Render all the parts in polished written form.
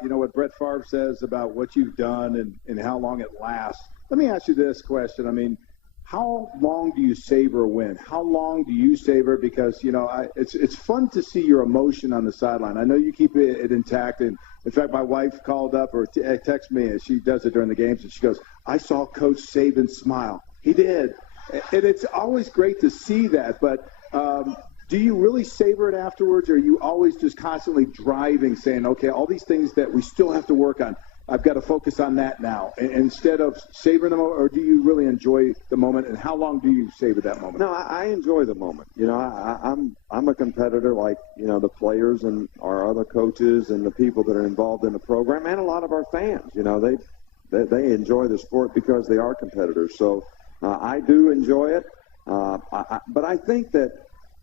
what Brett Favre says about what you've done and how long it lasts. Let me ask you this question. I mean, how long do you savor a win? How long do you savor? Because, it's fun to see your emotion on the sideline. I know you keep it intact. And, in fact, my wife called up or texted me, and she does it during the games, and she goes, I saw Coach Saban smile. He did. And it's always great to see that. But do you really savor it afterwards, or are you always just constantly driving, saying, okay, all these things that we still have to work on, I've got to focus on that now, instead of savoring the moment? Or do you really enjoy the moment, and how long do you savor that moment? No, I enjoy the moment. I'm a competitor like, the players and our other coaches and the people that are involved in the program, and a lot of our fans. They enjoy the sport because they are competitors. So I do enjoy it. But I think that,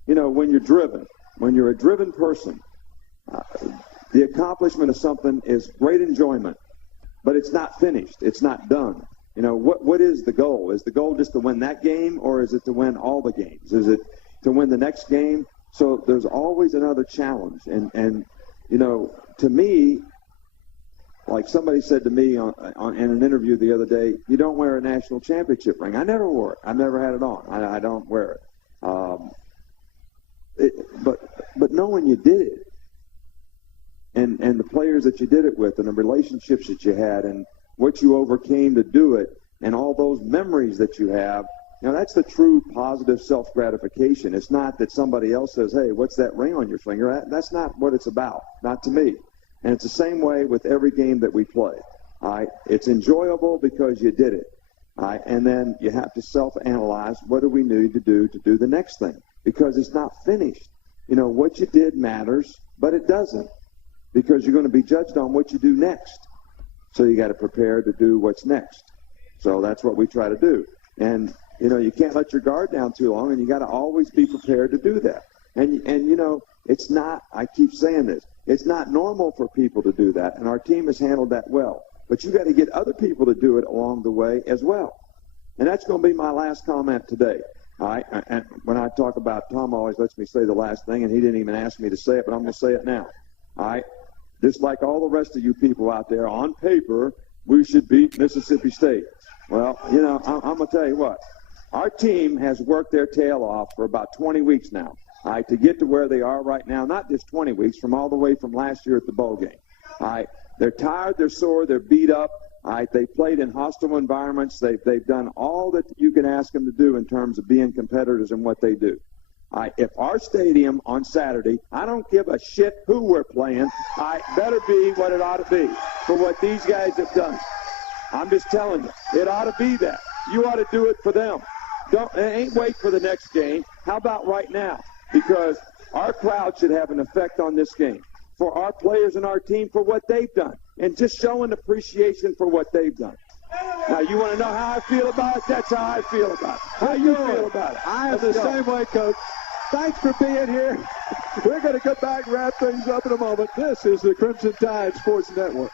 when you're a driven person, the accomplishment of something is great enjoyment, but it's not finished. It's not done. What is the goal? Is the goal just to win that game, or is it to win all the games? Is it to win the next game? So there's always another challenge. And to me, like somebody said to me in an interview the other day, you don't wear a national championship ring. I never wore it. I never had it on. I don't wear it. But knowing you did it, and the players that you did it with, and the relationships that you had, and what you overcame to do it, and all those memories that you have, that's the true positive self-gratification. It's not that somebody else says, hey, what's that ring on your finger? That's not what it's about, not to me. And it's the same way with every game that we play. All right? It's enjoyable because you did it. All right? And then you have to self-analyze, what do we need to do the next thing? Because it's not finished. What you did matters, but it doesn't, because you're going to be judged on what you do next. So you got to prepare to do what's next. So that's what we try to do. And, you can't let your guard down too long, and you got to always be prepared to do that. And it's not, I keep saying this, it's not normal for people to do that, and our team has handled that well. But you got to get other people to do it along the way as well. And that's going to be my last comment today. All right, and when I talk about, Tom always lets me say the last thing, and he didn't even ask me to say it, but I'm going to say it now. All right, just like all the rest of you people out there, on paper, we should beat Mississippi State. Well, I'm going to tell you what. Our team has worked their tail off for about 20 weeks now, all right, to get to where they are right now. Not just 20 weeks, from all the way from last year at the bowl game. All right, they're tired, they're sore, they're beat up. All right, they played in hostile environments. They've done all that you can ask them to do in terms of being competitors in what they do. All right, if our stadium on Saturday, I don't give a shit who we're playing, better be what it ought to be for what these guys have done. I'm just telling you, it ought to be that. You ought to do it for them. Ain't wait for the next game. How about right now? Because our crowd should have an effect on this game, for our players and our team, for what they've done, and just showing appreciation for what they've done. Now, you want to know how I feel about it? That's how I feel about it. How you feel about it? I am the same way, Coach. Thanks for being here. We're going to come back and wrap things up in a moment. This is the Crimson Tide Sports Network.